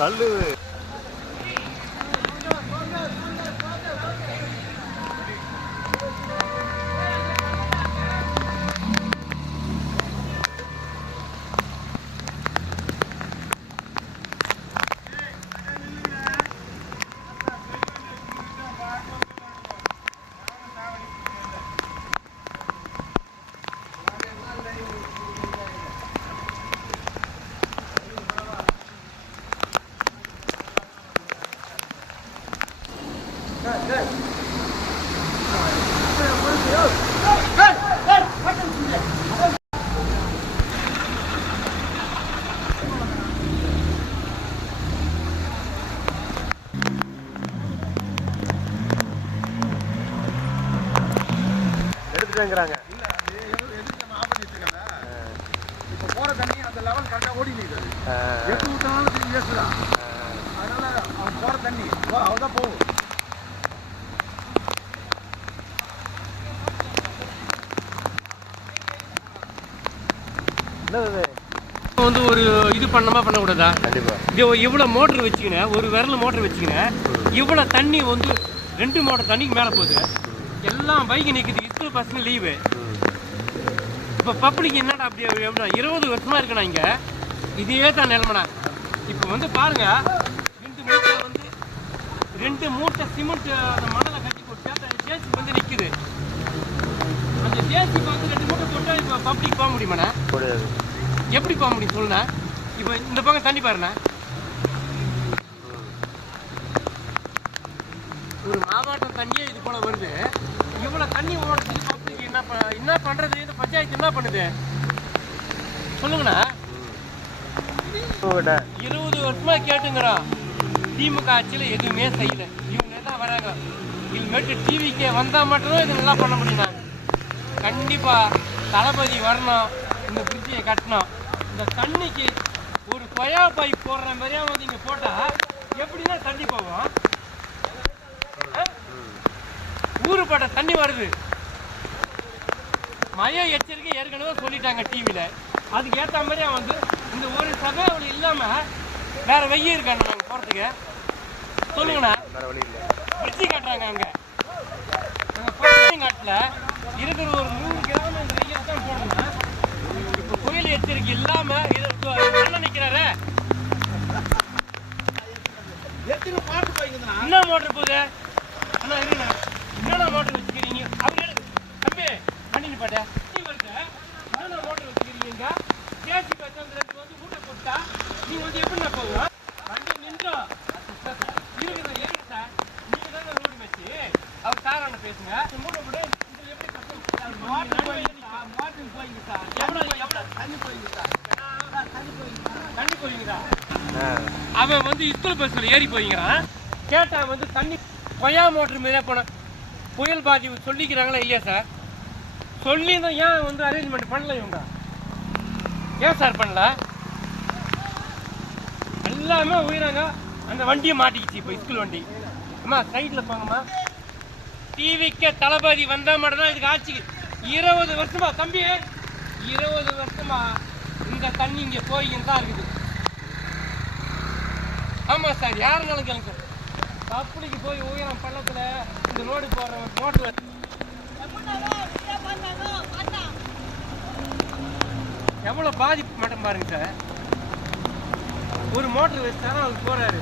咱乐。இப்போ போற தண்ணி அந்த லெவல் கரெக்டாக ஓடி நிற்குது எட்டு விட்டாலும் திரும்பி வேஸ்ட் தான். அதனால அவன் போற தண்ணி அவள் தான் போகும். என்னது இப்போ வந்து ஒரு இது பண்ணமா பண்ணக்கூடாதா? கண்டிப்பா. இது இவ்வளோ மோட்டர் வச்சுக்கினேன் ஒரு விரல் மோட்டர் வச்சுக்கினேன். இவ்வளோ தண்ணி வந்து ரெண்டு மோட்டர் தண்ணிக்கு மேலே போகுது. எல்லாம் பைக்கு நிற்குது ஸ்கூல் பசங்க லீவு இப்போ பப்ளிக் என்னடா அப்படி எப்படின்னா இருபது வருஷமா இருக்கணும் இங்கே. இதே தான் நிலமனா இப்போ வந்து பாருங்க ரெண்டு மூட்டை வந்து ரெண்டு மூட்டை சிமெண்ட் அந்த மணலை கட்டி போட்டு ஜேசி வந்து நிற்குது அந்த ஜேசி வந்து ரெண்டு மூட்டை போட்டால் இப்போ பப்ளிக் போக முடியுமாண்ணே? எப்படி போக முடியும் சொல்லுண்ணா? இப்போ இந்த பக்கம் தண்ணி பாருண்ணா. ஒரு மாவட்டம் தண்ணியே இது போல வருது. இவ்வளோ தண்ணி ஓடுறதுக்கு பப்ளிக் என்ன என்ன பண்ணுறது இந்த பஞ்சாயத்து என்ன பண்ணுது? சொல்லுங்கண்ணா. இருபது வருஷமா கேட்டுங்கிறோம் திமுக ஆட்சியில் எதுவுமே செய்யல. இவங்க எல்லாம் வராங்க? இனிமேட்டு டிவிக்கு வந்தால் மட்டும்தான் இது நல்லா பண்ண முடியும் நாங்க. கண்டிப்பா தளபதி வரணும். இந்த பிரிட்ஜை கட்டணும். இந்த தண்ணிக்கு ஒரு கொயா பைப் போடுற மாதிரியா வந்து இங்கே போட்டா எப்படின்னா தண்ணி போகும். ஆ? ஊருப்பட்ட தண்ணி வருது. மழை எச்சரிக்கை ஏற்கனவே சொல்லிட்டாங்க டிவியில் அதுக்கு ஏற்ற மாதிரியா வந்து இந்த ஒரு சபை அவள் இல்லாமல் வேற வெய்ய இருக்காங்க நாங்கள் போகிறதுக்கு சொல்லுங்கண்ணா. வேற வழி இல்லை. பிரிட்ஜி காட்டுறாங்க அங்கே. காட்டில் இருக்கிற ஒரு நூறு கிராமம் இந்த வெயில் தான் போடணும் இப்போ புயல் எச்சரிக்கை இல்லாமல் இது நிற்கிறாரே என்ன மோட்டர் போகுது? அண்ணா இருங்கண்ணா. என்னண்ணா மோட்டர் வச்சுக்கிறீங்க. அவரு தம்பி வண்டி நிப்பாட்ட நீ வருது என்னண்ணா மோட்டர் வச்சுக்கிறீங்க கேசி வந்து ரெண்டு வந்து மூட்டை போட்டா நீ வந்து எப்படிண்ணா போகும் வண்டி நின்றோ இருக்குது இருக்கு சார் நீங்க தானே ரோடு வச்சு அவர் சார் அண்ணன் பேசுங்க. மூட்டை போட்டு இது எப்படி கஷ்டம்? மோட்டர் போயிங்க மோட்டர் போயிங்க சார். எவ்வளோ எவ்வளோ தண்ணி போயிங்க சார்? தண்ணி போயிங்களா அவன் வந்து ஸ்கூல் பஸ்ஸில் ஏறி போய்ங்கிறான் கேட்டான் வந்து தண்ணி கொயா மோட்டர் மாதிரியே போன புயல் பாதிப்பு சொல்லிக்கிறாங்களா இல்லையா சார்? சொல்லி தான் ஏன் வந்து அரேஞ்ச்மெண்ட் பண்ணல இவங்க ஏன் சார் பண்ணல? எல்லாமே உயிராங்க. அந்த வண்டியை மாட்டிக்கிச்சு இப்போ ஸ்கூல் வண்டி. அம்மா சைட்டில் போங்கம்மா. டிவிக்கு தளபதி வந்தால் மட்டும்தான் இதுக்கு ஆட்சிக்கு இருபது வருஷமா தம்பி. இருபது வருஷமா இந்த தண்ணி இங்கே போய்கின்னு தான் இருக்குது. ஆமாம் சார் யாருனாலும் கேளுங்க சார். பப்ளிக்கு போய் உயரம் பள்ளத்தில் பத்து லோடு போகிற மோட்டர் எவ்வளோ பாதிப்பு மட்டும் பாருங்க சார். ஒரு மோட்டர் வச்சு அவர் போகிறாரு